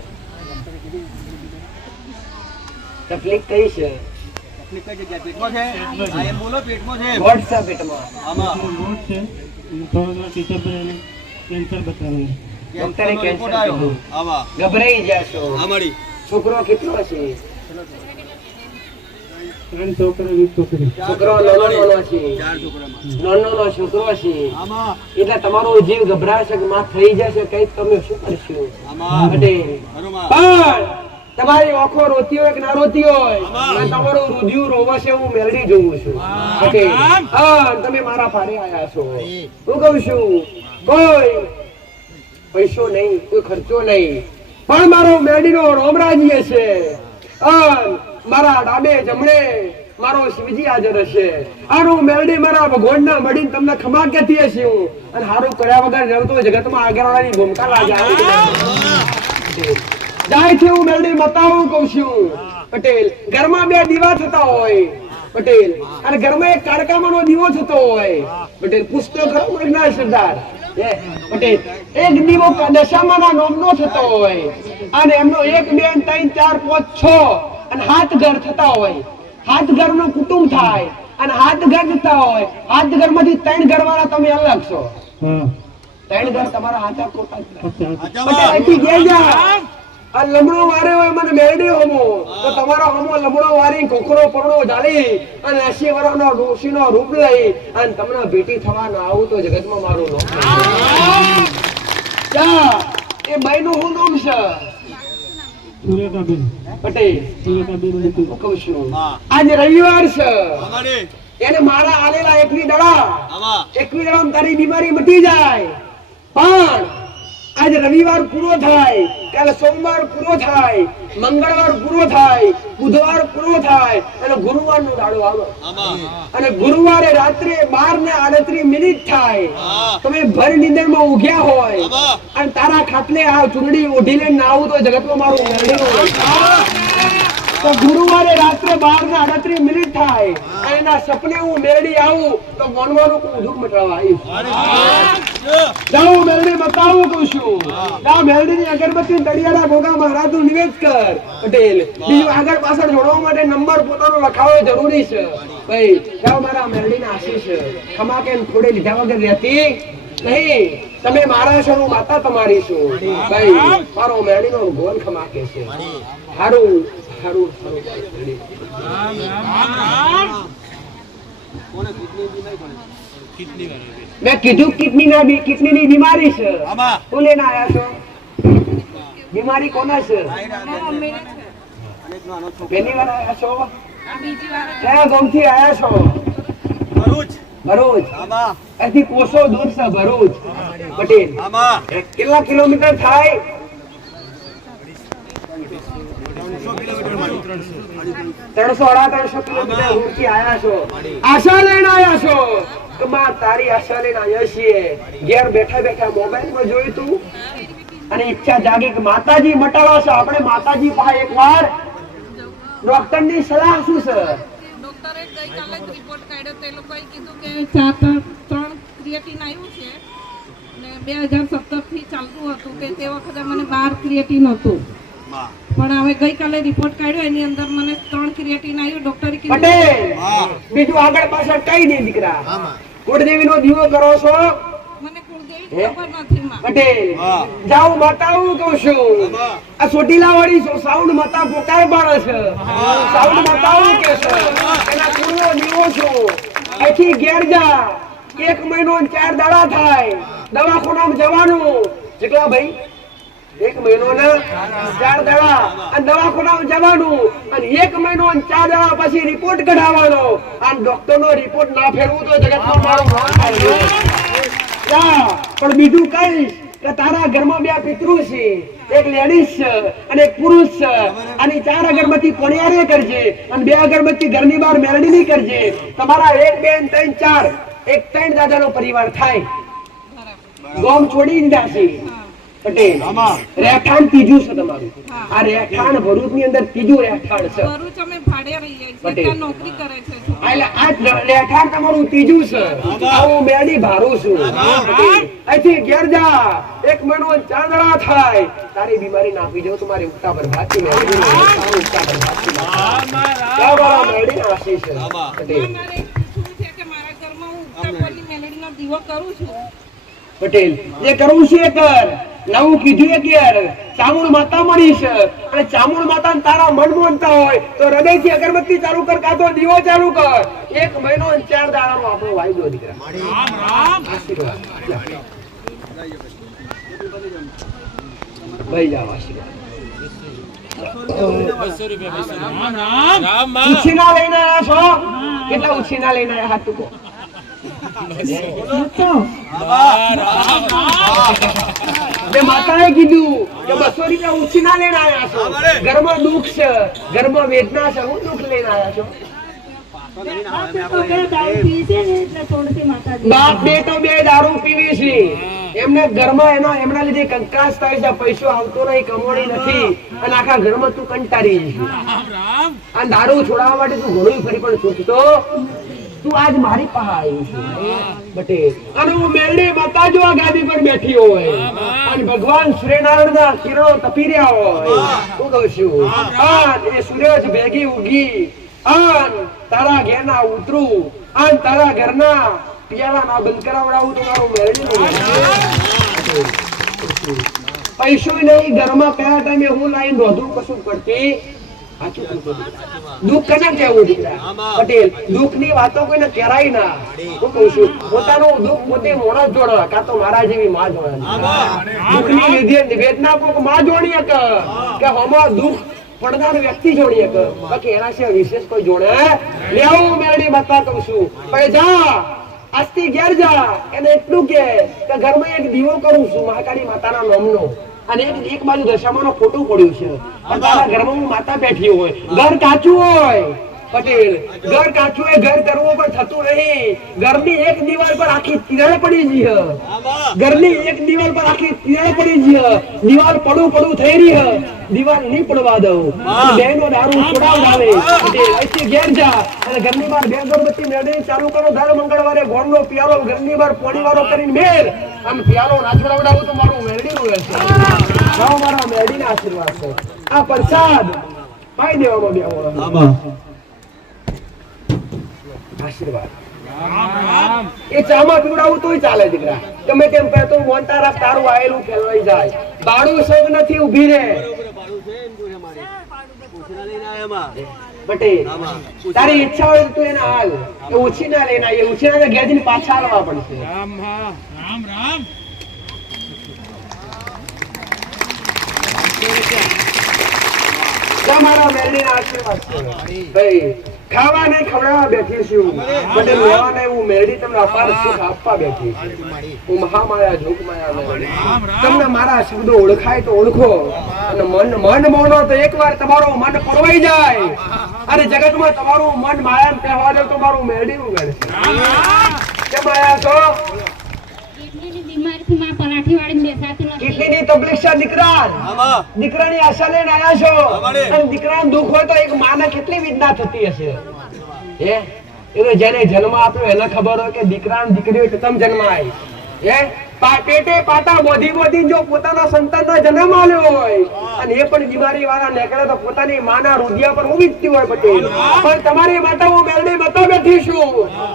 તકલીફ? કઈ છે? પેટમાં છે. હા એમ બોલો પેટમાં છે. વોટ છે પેટમાં? આમાં ડોક્ટરે કેન્સર રિપોર્ટ આવ્યો. કીધું. આમાં ગભરાઈ જશો. આમાડી છોકરો કેટલો છે? 3 છોકરા 20 છોકરી. છોકરો નાનો છે. 4 છોકરામાં નાનો છોકરો છે. આમાં એટલે તમારો જીવ ગભરાશે કે માં થઈ જશે કઈ તમે શું કરશો? આમાં પટેલ હરુમાં પણ તમારી આંખો રોતી હોય કે ના રોતી હોય અને તમારું રુધિર રોવે છે હું મેળવી જોઉં છું. પટેલ હા તમે મારા પારે આયા છો. હું કહું છું કોઈ પૈસો નહીં, કોઈ ખર્ચો નહીં, પણ મારો મેડીનો રોમરાજીએ છે. મારા ડાબે જમણે મારો શિવજી હાજર હશે. આનું મેલડી મારા ભગવાનના મડીને તમને ખમા કહેતી હશે હું. અને હારું કર્યા વગર રહેતો જગતમાં આગળવાળાની ભૂમિકા લાગે. જાય છે હું મેલડી બતાવું કહું છું. પટેલ ઘરમાં 2 દીવા થતા હોય પટેલ, અને ઘરમાં એક કાળકામાંનો દીવો થતો હોય પટેલ. પુસ્તક ખરો ના સરદાર પટેલ એક દીવો દશામાના નોમનો થતો હોય અને એમનો 1 2 3 4 5 6 અને 7 ઘર થતા હોય. 7 ઘરનું કુટુંબ થાય અને 7 ઘર થતા હોય. 7 ઘરમાંથી 3 ઘરવાળા તમે અલગ છો. 3 ઘર તમારા હાથા ખોટા જ પટેલ અહીંથી જઈ જા. આ લમણો વારે હોય મને મેળડી હોમો તો તમારો હોમો લમણો વારી કોકરો પરણો જાળી અને 80 વર્ષનો ઋષિનો રૂપ લઈ અને તમને ભેટી થવા ના આવું તો જગતમાં મારું નામ જા. એ બાઈનું શું નામ છે? પટેલ હું કહું છું આજે રવિવાર છે. આમાડી એને મારા આલેલા 21 દડા આમાં 21 દડામાં તારી બીમારી મટી જાય. પણ આજે રવિવાર પૂરો થાય, કાલે સોમવાર પૂરો થાય, મંગળવાર પૂરો થાય, બુધવાર પૂરો થાય અને ગુરુવારનો દાડો આવે. આમાં અને ગુરુવારે રાત્રે 12:38 થાય. હા. તમે ભર નિંદરમાં ઊંઘ્યા હોય આમાં અને તારા ખાટલે આ ચૂંદડી ઓઢી લઈને ના આવું તો જગતમાં મારું મેળવીનું હોય. તો ગુરુવારે રાત્રે 12:38 થાય અને એના સપને હું મેળવી આવું તો મનવાનું કોઈ દુઃખ મટાડવા આવીશ. જાઉં મેળવી બતાવું કહું છું. જા મેળવીની અગરબત્તી તળિયાના ભોગા મહારાજનું નિવેદ કર પટેલ. બીજું આગળ પાછળ જોડવા માટે નંબર પોતાનો લખાવો જરૂરી છે. ભાઈ જાઓ મારા મેળવીના આશીષ ખમા કે થોડે લીધા વગર રહેતી નહીં. તમે મારા છો, હું માતા તમારી છું. ભાઈ મારો મેળવીનો ગોલ ખમા કે છે. હારું હારું મેં કીધું કિડનીની બીમારી છે. આમાં શું લઈને આયા છો? બીમારી કોના છે? પહેલી વાર આયા છો? કયા ગામથી આયા છો? ભરૂચ ભરૂચ. આમાં અહીંથી કોસો દૂર છે ભરૂચ પટેલ. આમાં કેટલા કિલોમીટર થાય? 300-350 કિલોમીટર દૂરથી આયા છો. આશા લઈને આયા છો કે માં તારી આશા લઈને આયા છીએ. ઘેર બેઠા બેઠા મોબાઈલમાં જોયું તું અને ઈચ્છા જાગી કે માતાજી મટાડો છો. આપણે માતાજી પાસે એકવાર ડોક્ટરની સલાહ શું છે? ડોક્ટરે ગઈકાલે જ રિપોર્ટ કાઢ્યો તે લોકોએ કીધું કે 3 ક્રિએટિન આવ્યું છે અને 2017 થી ચાલતું હતું કે તે વખતે મને 12 ક્રિએટિન હતું પણ હવે ગઈકાલે રિપોર્ટ કાઢ્યો એની અંદર મને 3 ક્રિએટિન આવ્યું ડોક્ટરે કીધું પટેલ બીજું આગળ પાછળ કઈ નહીં દીકરા કુળદેવીનો દીવો કરો છો મને કુળદેવી ખબર નથી માં પટેલ જાઉ માતાઓ કહું છું આ સોટીલા વાળી સાઉન્ડ માતા પોકાય બાળે છે સાઉન્ડ માતાઓ કે છે એના કુળનો દીવો છો અહીંથી ઘેર જા 1 મહિનો અને 4 દાડા થાય દવાખાનામાં જવાનું જેટલા ભાઈ 1 મહિનો ને 4 દાડા અને દવાખાનામાં જવાનું અને 1 મહિનો અને 4 દાડા પછી રિપોર્ટ કઢાવવાનો અને ડોક્ટરનો રિપોર્ટ ના ફેરવું તો જગતમાં મારું નામ થાય પણ બીજું કહીશ કે તારા ઘરમાં 2 પિતૃ છે એક લેડીઝ છે અને એક પુરુષ છે અને 4 અગરબત્તી કોણિયારે કરજે અને 2 અગરબત્તી ઘરની બહાર મેરડીની કરજે તમારા 1 2 3 4 એક 3 દાદાનો પરિવાર થાય ગામ છોડી દીધા છે પટેલ રહેઠાણ ત્રીજું છે તમારું આ રહેઠાણ ભરૂચની અંદર ત્રીજું રહેઠાણ છે ભરૂચ અમે ભાડે રહીએ છીએ ત્યાં નોકરી કરે છે એટલે આ રહેઠાણ તમારું ત્રીજું છે હું મેડી ભારું છું અહીંથી ઘેર જા 1 મહિનો 4 દાડા થાય તારી બીમારી નાખી જાવ તમારી ઉગતા બરબાદથી મેડી ઉગતા બરબાદથી મારા મેડી આશી છે પટેલ મારે શું છે કે મારા ઘરમાં હું ઉગતા પરની મેલેડીનો દીવો કરું છું પટેલ જે કરવું છે કર નવું કીધું એ કેર ચામુંડ માતા મળી છે અને ચામુંડ માતા તારા મન મોનતા હોય તો હૃદયથી અગરબત્તી ચાલુ કર કાં તો દીવો ચાલુ કર 1 મહિનો અને 4 દાડાનો આપણો વાયદો દીકરા આશીર્વાદ ભાઈ જાવ આશીર્વાદ ઉછીના લઈને આવ્યા છો કેટલા ઉછીના લઈને આવ્યા હાથ ટૂંકો માતાએ કીધું કે 200 રૂપિયા ઉછીના લઈને આવ્યા છો ઘરમાં દુઃખ છે ઘરમાં વેદના છે હું દુઃખ લઈને આવ્યા છો બાપ બેટો 2 દારૂ પીવી છે એમને ઘરમાં એમના લીધે કંકાસ થાય છે પૈસો આવતો નહીં કમાણી નથી અને આખા ઘરમાં તું કંટાળી જઈશ આ દારૂ છોડાવવા માટે તું ઘણું ફરી પણ છૂટતો તું આજ મારી પાસે આવી છે બટેલ અને હું મેરડી માતા જો આ ગાદી પર બેઠી હોય અને ભગવાન સૂર્યનારાયણના કિરણો તપી રહ્યા હોય હું કહું છું અને એ સૂરજ ભેગી ઉગી અને તારા ઘેરના ઉતરું અને તારા ઘરના પિયાલા ના બંધ કરાવડાવું તો મારું મેરડી પૈસો નહીં ઘરમાં કયા ટાઈમે હું લાઈન રોધું કશું કરતી દુઃખ કને કેવું દીકરા પટેલ દુઃખ ની વાતો કોઈને કરાય ના હું કહું છું પોતાનું દુઃખ પોતે મોણસ જોડે કાં તો મારા જેવી માં જોડે દુઃખ ની લીધે નિવેદના કોક માં જોડીએ કે હમણાં દુઃખ પડનાર વ્યક્તિ જોડીએ બાકી એના સિવાય વિશેષ કોઈ જોડે લેવું મેરડી માતા કહું છું પણ જા આજથી ઘેર જા એને એટલું કે ઘરમાં એક દીવો કરું છું મહાકાળી માતાના નામનો અને એક બાજુ દશામાનો ફોટો પડ્યું છે તારા ઘરમાં માતા બેઠી હોય ઘર કાચું હોય પટેલ ઘર કાચું હોય ઘર કરવું પણ થતું નહીં ઘરની એક દિવાલ પર આખી તિરાડ પડી ગઈ ઘરની એક દિવાલ પર આખી તિરાડ પડી ગઈ દિવાલ પડું થઈ રહી દિવાલ નહીં પડવા દઉં બેનો દારૂ છોડાવડાવે પટેલ અહીંથી ઘેર જા અને ઘરની બહાર 2 અગરબત્તી મેળવી ચાલુ કરો દર મંગળવારે ગોળનો પિયાલો ઘરની બહાર પોણી વાળો કરીને મેળ આમ પિયાલો ના છોડાવડાવું તો મારું મેળડીનું રહેશે મારા મેળડીના આશીર્વાદ છે આ પ્રસાદ પાઈ દેવામાં બેવો આશીર્વાદ એ ચામાં પીવડાવું તોય ચાલે દીકરા ગમે તેમ કહેતો મોનતા રાખ તારું આયેલું ફેરવાઈ જાય બાળું સૌ નથી ઊભી રે પટેલ તારી ઈચ્છા હોય તો તું એને હાલ ઓછી ના લઈને આવીએ ઓછી ના ઘેર જઈને પાછા આવવા પડશે રામ રામ તમારા મેરડીના આશીર્વાદ છે ભાઈ ખાવા નહીં ખવડાવવા બેઠી છું બટે લેવા નહીં હું મેરડી તમને અપાર સુખ આપવા બેઠી હું મહામાયા જોગમાયા તમને મારા શબ્દો ઓળખાય તો ઓળખો અને મન મોનો તો એકવાર તમારું મન પરવાઈ જાય અને જગતમાં તમારું મન માયા કહેવા દે તો મારું મેરડી ઉગડશે કેમ આયા છો કેટલીની તકલીફ છે દીકરાની આશા લઈને આયા છો અને દીકરાનું દુઃખ હોય તો એક માને કેટલી વેદના થતી હશે હે એટલે જેને જન્મ આપ્યો એને ખબર હોય કે દીકરા ને દીકરીઓ પ્રથમ જન્માય પેટે પાટા બોધી જો પોતાના સંતાનનો જન્મ આલ્યો હોય અને એ પણ બીમારી વાળા નીકળે તો પોતાની માના રુધિયા પર ઉવીતતી હોય પટેલ, પણ તમારી માટે હું મેલડી બતા બેઠી છું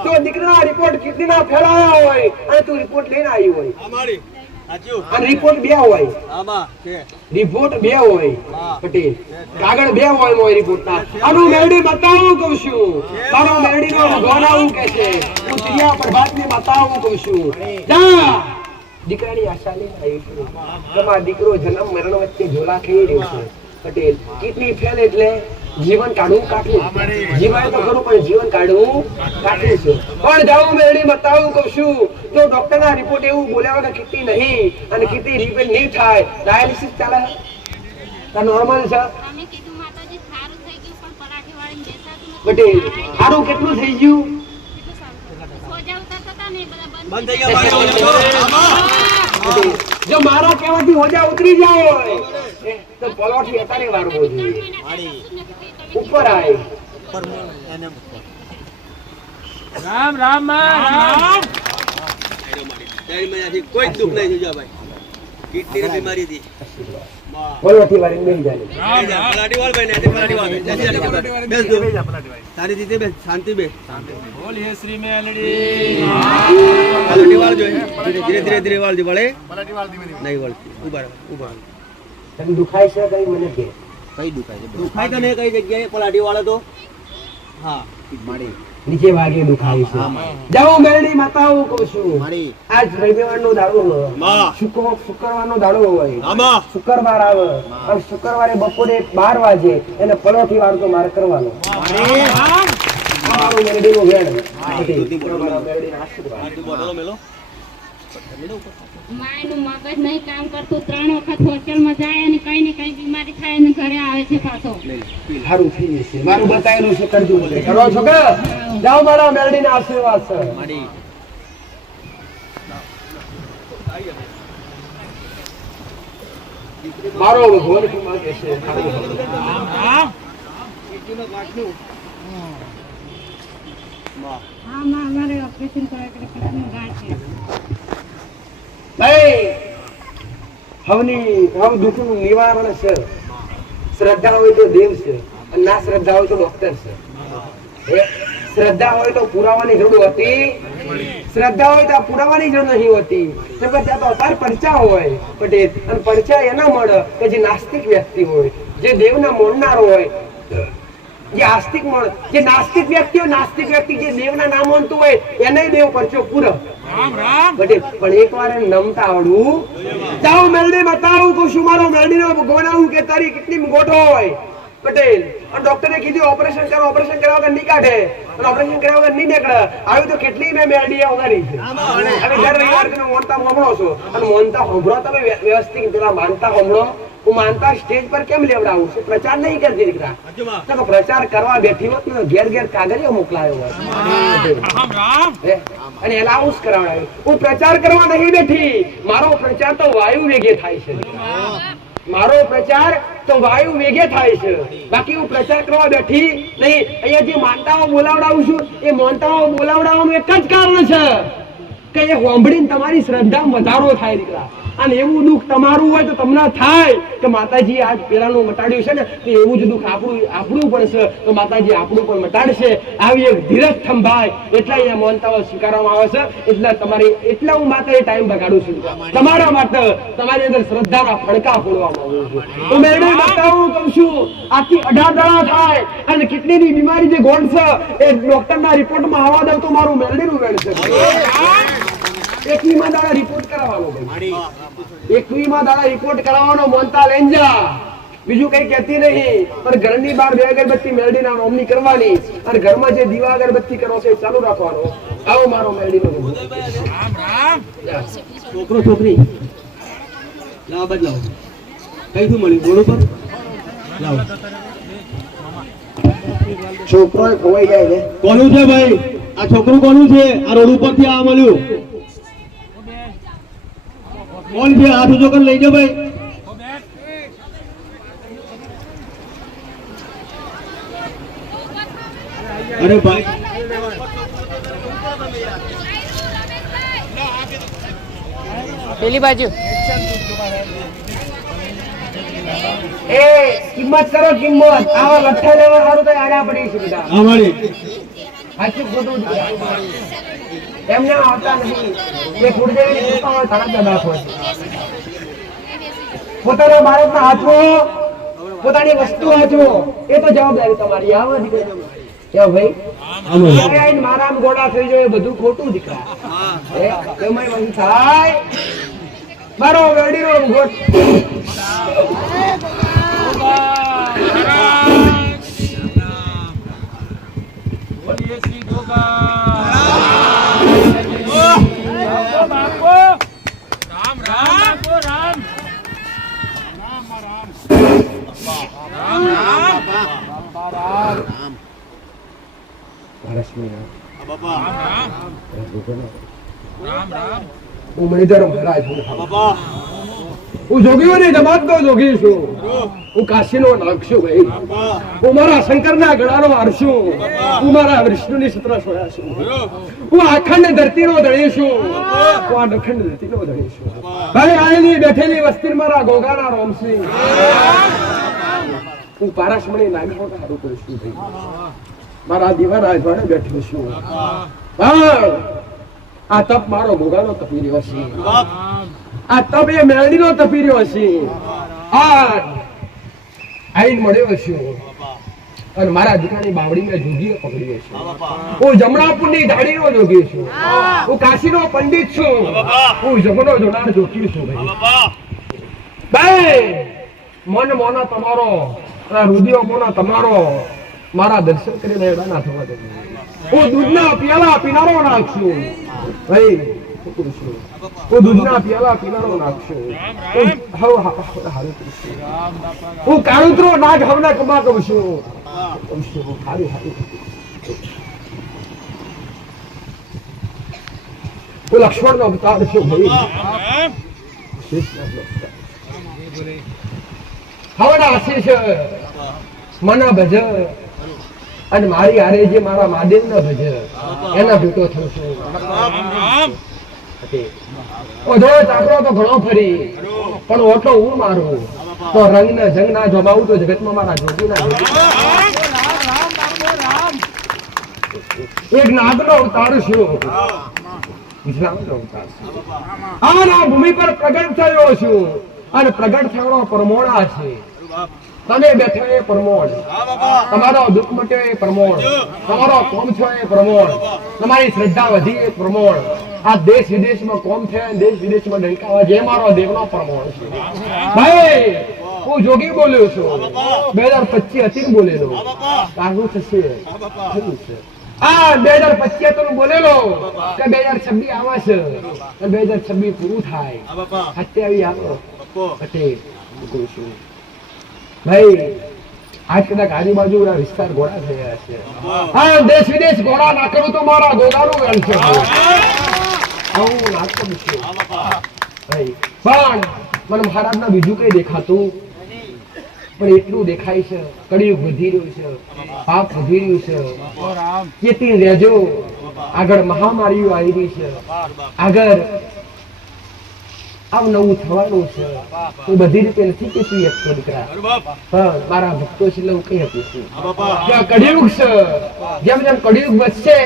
તો દીકરાના રિપોર્ટ કિડનીના ફેલાયા હોય અને તું રિપોર્ટ લઈને આવી હોય અને રિપોર્ટ બે હોય, રિપોર્ટ બે હોય પટેલ, કાગળ બે હોય મોય રિપોર્ટના. આનું મેલડી બતાવું કહું છું, તારો મેલડીનો ભગવાન આવું કે છે, હું પ્રિયા પ્રભાતને બતાવું કહું છું. જા દીકરાની આશા લઈને આવી છું, તમારો દીકરો જન્મ મરણ વચ્ચે ઝોલા ખાઈ રહ્યો છે પટેલ. કિડની ફેલ એટલે જીવન કાઢવું કાઠું, જીવાય તો ખરું પણ જીવન કાઢવું કાઠું છે. પણ જાઉં મેળડી બતાવું કહું છું તો ડોક્ટરના રિપોર્ટ એવું બોલ્યા કે કિડની નહીં અને કિડની રિપેર નહીં થાય, ડાયાલિસિસ ચાલે નોર્મલ છે પટેલ. સારું કેટલું થઈ ગયું? જો મારો કહેવાથી હોજા ઉતરી જાય તો પલોઠી અત્યારે વારવો જોઈએ, ઉપર આય. રામ રામ રામ. કોઈ દુઃખ નહીં જોજો ભાઈ, કિડનીની બીમારી હતી. પલોઠી વાળી નહીં જાય. પલાટી વાળ ભાઈ ને પલાટી વાળ તારી રીતે બે શાંતિ બે બોલીએ શ્રી મેલડી. પલાટી વાળ જોઈએ, ધીરે ધીરે ધીરે વાળ વળે, નહીં વળતી. ઉભા તને દુખાય છે કઈ મને કે? કઈ દુખાય તો નહીં, કઈ જગ્યાએ પલાટી વાળો તો હા નીચે વાગે દુખાય છે. જાઓ મેલડી માતાઓ કહું છું, આજ રવિવારનો દાડો શુક્રવારનો દાડો હોય, શુક્રવાર આવે અને શુક્રવારે બપોરે 12 વાગે એને પલોઠી વાળો તો મારે કરવાનો. અમારો મેલડીનો વેણ માયનું મગજ નહીં કામ કરતું, 3 વખત હોસ્ટેલમાં જાય અને કઈ ને કઈ બીમારી થાય અને ઘરે આવે છે પાછો. સારું થઈ જશે, મારું બતાવેલું છે કરજો મને. કરો છો કે જાઓ, મારા મેલડીના આશીર્વાદ છે. મારો ભગવાન કુમાર કે છે હા માં અમારે ઓપરેશન કરવા એટલે કિડનીનું ગાંઠ છે. હવ દુઃખનું નિવારણ છે. શ્રદ્ધા હોય તો દેવ છે અને ના શ્રદ્ધા હોય તો ડોક્ટર છે. શ્રદ્ધા હોય તો પુરાવાની જરૂર હતી, શ્રદ્ધા હોય તો પુરાવાની જરૂર નહીં હોતી. ત્યાં તો અપાર પરચા હોય પટેલ, અને પરચા એના મળે કે જે નાસ્તિક વ્યક્તિ હોય, જે દેવના માનનારો હોય, જે આસ્તિક મળે. જે નાસ્તિક વ્યક્તિ હોય, નાસ્તિક વ્યક્તિ જે દેવના નામ માનતું હોય એને દેવ પરચો પૂરો. પણ એક વાર નમતા આવડવું. જાઓ મેલડી બતાવું કહું છું, મારો મેલડીનો ભગવાન આવું કે તારી કેટલી ગોઠો હોય પટેલ. અને ડોક્ટરે કીધું ઓપરેશન કરો, ઓપરેશન કર્યા વગર નહીં કાઢે અને ઓપરેશન કર્યા વગર નહીં નીકળે. આવી તો કેટલી મેં મેલડી ઉગાડી છે. અને દર રવિવાર તમે મોનતા સાંભળો છો અને મોનતા સાંભળો તમે વ્યવસ્થિત પેલા માનતા સાંભળો. હું માનતા સ્ટેજ પર કેમ લેવડાવું છું? પ્રચાર નહીં કરતી દીકરા. પ્રચાર કરવા બેઠી હોત ને ઘેર ઘેર કાગળિયો મોકલાયો હોય અને એલાઉન્સ કરાવડાવ્યું. હું પ્રચાર કરવા નહીં બેઠી, મારો પ્રચાર તો વાયુ વેગે થાય છે. મારો પ્રચાર તો વાયુ વેગે થાય છે, બાકી હું પ્રચાર કરવા બેઠી નહીં. અહીંયા જે માનતાઓ બોલાવડાવું છું એ માનતાઓ બોલાવડાવવાનું એક જ કારણ છે કે એ સાંભળીને તમારી શ્રદ્ધામાં વધારો થાય દીકરા. અને એવું દુઃખ તમારું હોય તો તમને થાય કે માતાજી આજ પેલાનું મટાડ્યું છે ને તો એવું જ દુઃખ આપણું પણ છે તો માતાજી આપણું પણ મટાડશે. આવી એક ધીરજ થંભાય એટલા અહીંયા માનતાઓ સ્વીકારવામાં આવે છે. એટલા હું માત્ર એ ટાઈમ બગાડું છું તમારા માટે, તમારી અંદર શ્રદ્ધાના ફડકા ફોડવામાં આવું છું. તો મેળવી બતાવું કહું છું, આથી 18 દાડા થાય અને કિડનીની બીમારી જે ગોળ છે એ ડોક્ટરના રિપોર્ટમાં આવવા દઉં તો મારું મેળવીનું વેણ છે. 21મા દાડા રિપોર્ટ કરાવવાનો ભાઈ, 21મા દાડા રિપોર્ટ કરાવવાનો. મોનતા લઈને જા, બીજું કઈ કહેતી નહીં. પણ ઘરની બહાર 2 અગરબત્તી મેલડીના નામની કરવાની અને ઘરમાં જે દીવા અગરબત્તી કરો છે એ ચાલુ રાખવાનો. આવો મારો મેલડીનો છોકરો છોકરી લાવ બદલાવ કઈથી મળ્યું બોર્ડ ઉપર લાવ. છોકરો ખોવાઈ જાય છે. કોનું છે ભાઈ આ છોકરું? કોનું છે? આ રોડ ઉપરથી આ મળ્યું કોણ છે? હાથ ઊંચો કરી લઈ જાઓ ભાઈ. અરે ભાઈ પેલી બાજુ એ કિંમત કરો કિંમત આવા લઠ્ઠા લેવા સારું તો આડા પડી છે બધા હા મારી સાચું ખોટું એમને આવતા નહીં એ કુળદેવીની કૃપા હોય તરત જ દાખવો છે પોતાના બાળકના હાથવો પોતાની વસ્તુ હાથવો એ તો જવાબદારી તમારી આવા દીકરા કેમ ભાઈ ક્યારે આઈને મારા આમ ગોળા થઈ જાય એ બધું ખોટું દીકરા એમાં વહી થાય મારો વેડીનો ગોટ હું મણિધર મહારાજ હું જોગીઓની જમાતનો જોગી છું હું કાશીનો નાગ છું ભાઈ હું મારા શંકરના ગળાનો હાર છું હું મારા વિષ્ણુની સત્ર સોયા છું હું અખંડ ધરતીનો ધણી છું હું આ અખંડ ધરતીનો ધણી છું ભાઈ આવેલી બેઠેલી વસ્તી મારા ગોગાના રોમસિંહ હું પારસમણી નાગનો હારું કરું છું ભાઈ મારા દીવાના અજવાળે બેઠો છું આ તપ મારો ગોગાનો તપી રહ્યો છે આ તપ એ મેળડીનો તપી રહ્યો છે આઈન મળ્યો છું અને મારા દીકરાની બાવડીને જોગીએ પકડ્યો છે હું જમણાપુરની ધાડીનો જોગી છું હું કાશીનો પંડિત છું હું જગનો જોનાર જોગી છું ભાઈ મન મોના તમારો રુદિયો મોના તમારો મારા દર્શન કરીને એડા ના થવા દે હું દૂધના પ્યાલા પીનારો નાખશું ભાઈ હું દૂધના પ્યાલા પીનારો નાખશું હું કાળુતરો નાગ હવના કમા કરું છું હું લક્ષ્મણ નો અવતાર છું ભાઈ હવના આશીષ મને ભજ અને મારી હારે જે મારા મહાદેવ ના ભજ એના ભેટો થયો છું ઓઢો ચાકરો તો ઘણો ફરી પણ ઓટલો હું મારું તો રંગ ને જંગ ના જમાવું તો જગતમાં મારા જોગી ના એક નાગનો અવતાર છું ગુજરાતનો અવતાર આ ભૂમિ પર પ્રગટ થયો છું અને પ્રગટ થવાનો પરમોણા છે તમે બેઠો એ પ્રમોણ તમારો દુઃખ મટ્યો એ પ્રમોણ તમારો કોમ છો એ પ્રમોણ તમારી શ્રદ્ધા વધી એ પ્રમોણ આ દેશ વિદેશમાં કોમ છે દેશ વિદેશમાં ડંકા જે મારો દેવનો પ્રમોણ છે ભાઈ હું જોગી બોલ્યો છું 2025 હતી બોલેલો કાગું થશે આ 2025 તો બોલેલો કે 2026 આવશે અને 2026 પૂરું થાય અત્યારે આવો અટે છું ભાઈ આજ કદાચ આજુબાજુના વિસ્તાર ઘોડા થયા છે હા દેશ વિદેશ ઘોડા ના કરું તો મારા ગોગાનું ગણ છે આવું નાખું છું ભાઈ પણ મને મહારાજના બીજું કઈ દેખાતું પણ એટલું દેખાય છે કળિયુગ વધી રહ્યું છે પાપ વધી રહ્યું છે ચેતી રહેજો આગળ મહામારીઓ આવી રહી છે આગળ આવ નવું થવાનું છે હું બધી રીતે નથી કહેતું એકતો દીકરા પણ મારા ભક્તો છે એટલે હું કહી શકું છું કળિયુગ છે જેમ જેમ કળિયુગ વધશે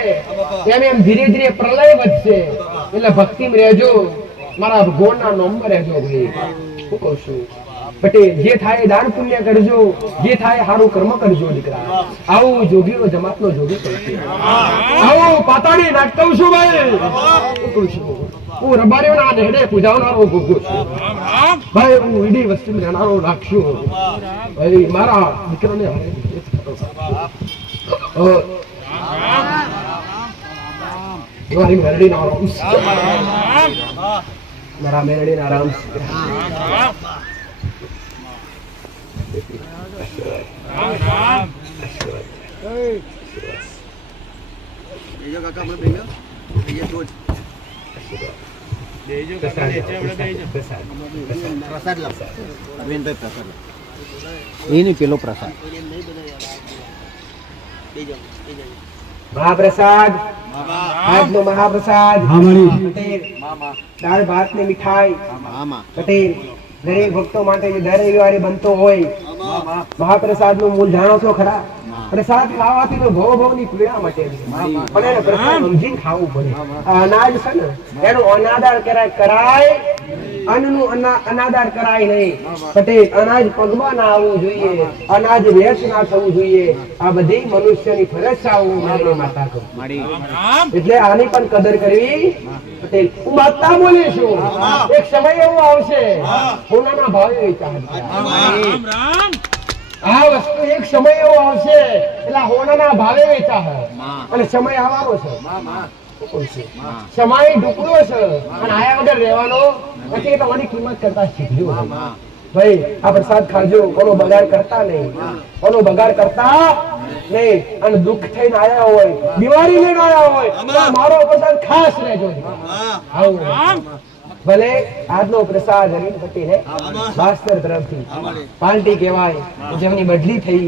એમ એમ ધીરે ધીરે પ્રલય વધશે એટલે ભક્તિમાં રહેજો મારા ભગવાનના નામમાં રહેજો ભાઈ હું કહું છું પટેલ જે થાય દાન પુણ્ય કરજો જે થાય સારું કર્મ કરજો દીકરા આવું જોગીનો જમાતનો જોગી કરશે આવું પાતાળી નાખતો છું ભાઈ હું કહું છું હું રબારીઓના નેહડે પૂજાવનારો ગોગો છું ભાઈ હું ઈડી વસ્તી રહેનારો નાખશું ભાઈ મારા દીકરાને મારી મેરડીના રામ મારા મેરડીના રામ કાકા મને બેન પ્રસાદ લાવશે અરવિંદભાઈ પ્રસાદ એ નહીં પેલો પ્રસાદ મહાપ્રસાદ આજનો મહાપ્રસાદ હા મારી પટેલ દાળ ભાત ને મીઠાઈ પટેલ દરેક ભક્તો માટે જે દર રવિવારે બનતો હોય મહાપ્રસાદ નું મૂળ જાણો છો ખરા? પ્રસાદ ખાવાથી તો ભવની પીડા મટે છે, પણ એને પ્રસાદ સમજીને ખાવું પડે. આ અનાજ છે ને એનો અનાદાર કરાય અન્નનું અનાદાર કરાય નહીં. પટેલ અનાજ પગમાં ના આવવું જોઈએ, અનાજ વ્યર્થ ના થવું જોઈએ. આ બધી મનુષ્યની ફરજ છે. આવું મારી માતા કહું એટલે આની પણ કદર કરવી. પટેલ હું માતા બોલે છું. એક સમય એવો આવશે સોનાના ભાવે વેચાશે. આ વસ્તુ એક સમય એવો આવશે એટલે સોનાના ભાવે વેચાશે અને સમય આવવાનો છે. સમય ઢુકડો છે અને આયા વગર રહેવાનો પછી તમારી કિંમત કરતા શીખજો. ભાઈ આ પ્રસાદ ખાજો, કોનો બગાડ કરતા નહીં, કોનો બગાડ કરતા નહીં. અને દુઃખ થઈને આયા હોય, દિવાળી લઈને આયા હોય તો મારો પ્રસાદ ખાસ રહેજો. ભલે આજનો પ્રસાદ હરીન પટેલ માસ્ટર તરફથી પાર્ટી કહેવાય, જેમની બદલી થઈ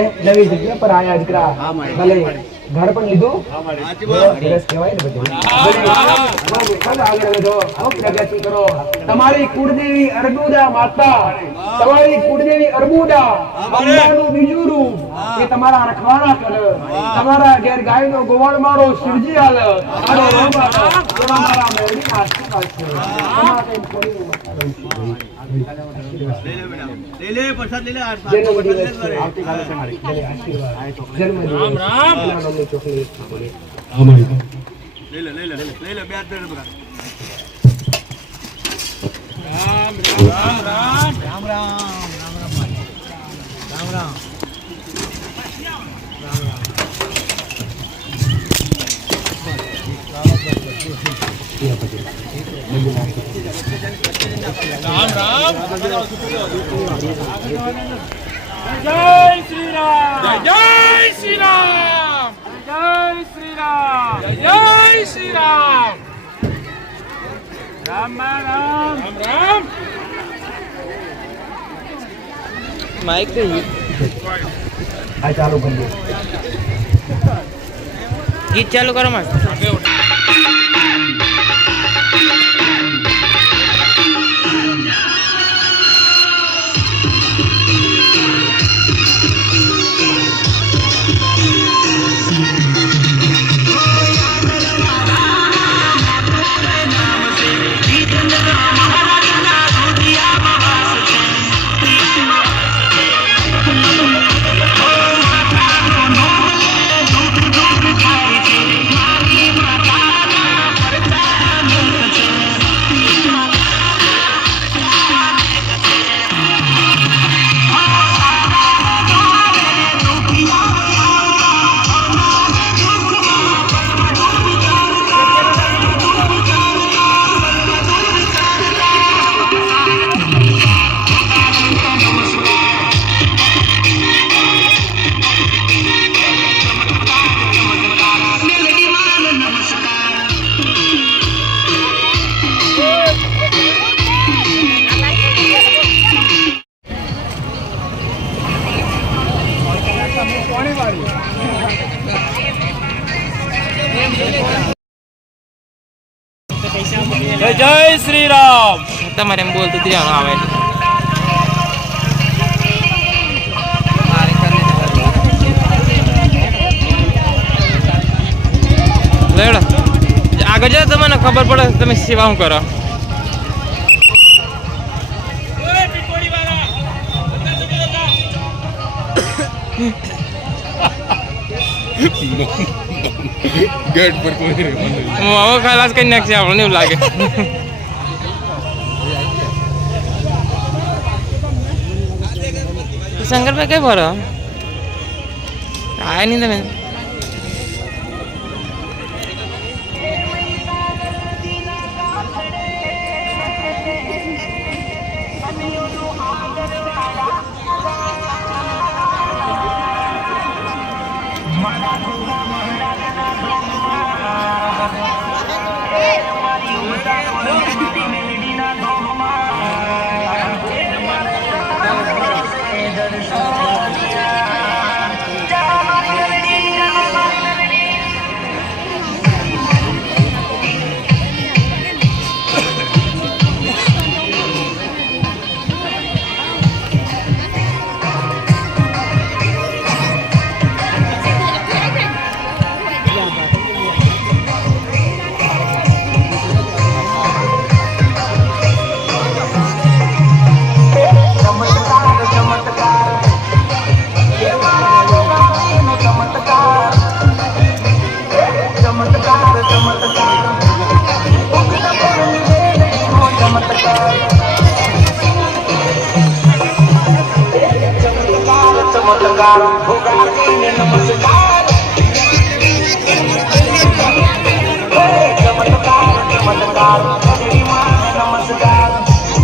એ નવી જગ્યા પર આયા દીકરા. ભલે ઘર પણ લીધું સરસ કહેવાય ને બધું. આગળ વધો, પ્રગતિ કરો. તમારી કુળદેવી અર્બુદા માતા, તમારી કુળદેવી અર્બુદા અંબાનું બીજું રૂપ એ તમારા રખવાડા કરે. તમારા ઘેર ગાયનો ગોવાળ મારો શિવજી હાલ અને તમારા મેળવી આશીર્વાદ છે. जय श्री राम, जय श्री राम, जय श्री राम, जय श्री राम. राम राम राम राम. माइक पे आ चालू कर दो. गीत चालू करो मत. जय श्री राम. તમારે એમ બોલતું ત્રણ આવે. આગળ જાઓ તમને ખબર પડે તમે સેવા શું કરો. गेट पर कोई नहीं. હવે ખલાસ કરી નાખશે આપણને એવું લાગે. શંકરભાઈ કઈ ભરો આયા નહીં તમે.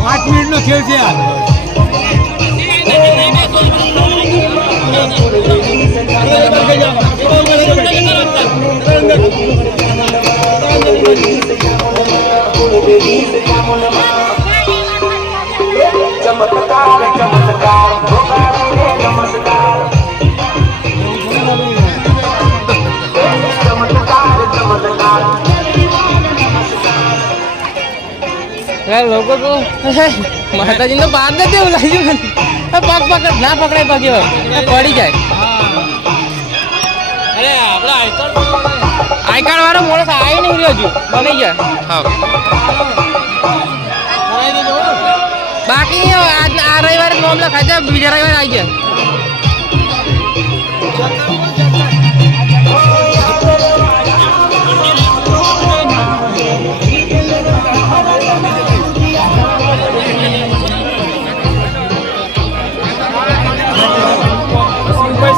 પાંચ મિનિટનો ખેલ છે યાર. લોકો તો માતાજીનો બાદ નથી એવું લાગ્યું. પગ પકડ ના પકડાય પગ એવો પડી જાય. અરે આપડે આઈ કાર્ડ વાળો મોડો આવી નહીં રહ્યો હજુ બની ગયા. હા બાકી આ રવિવારે ફોર્મ લખાય છે, બીજા રવિવારે આવી ગયા.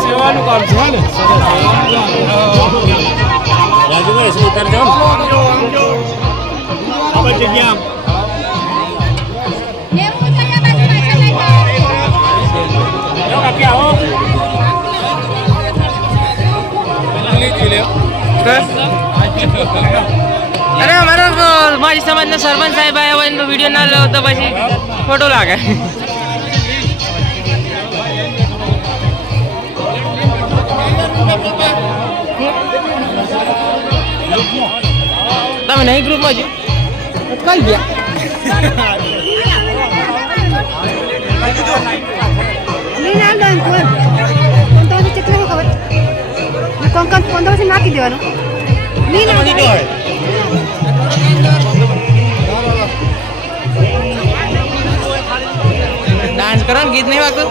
સેવાનું કામ છે ને રાજુભાઈ શું ઉતાર જાવ આ બધી જગ્યા અરે અમારો મારી સમાજના સરપંચ સાહેબ આવ્યા હોય તો વિડીયો ના લો તો પછી ખોટું લાગે. તમે નહીં ગ્રુપમાં છો કઈ ગયા? નાખી દેવાનું ડાન્સ કરો ને ગીત નહીં વાગતું.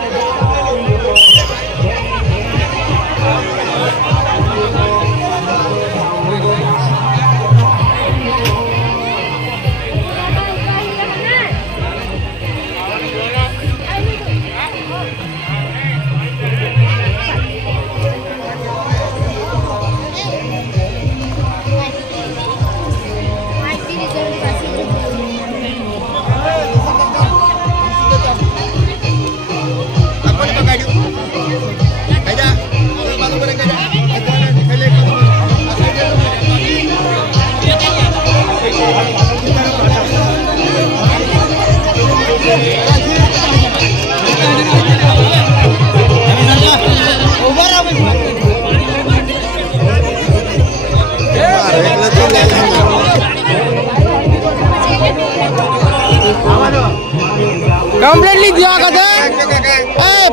કમ્પ્લીટલી દિયા કદે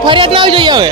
ફરિયાદ ના આવી જોઈએ હવે.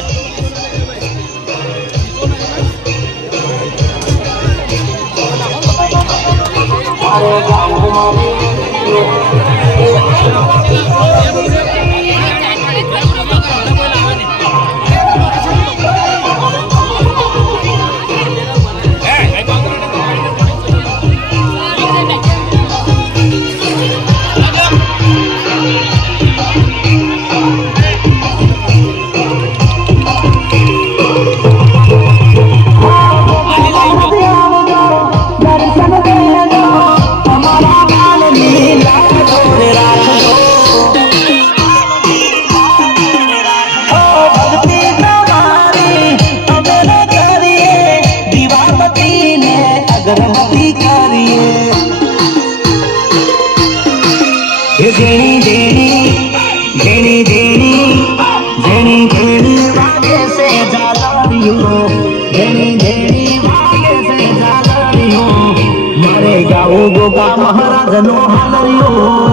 જેણી જેણી જેણી જેણી જેણી જેણી વાગે સે જાલારીઓ જેણી જેણી વાગે સે જાલારીઓ મારે ગાઉ ગોગા મહારાજ નો હાલરિયો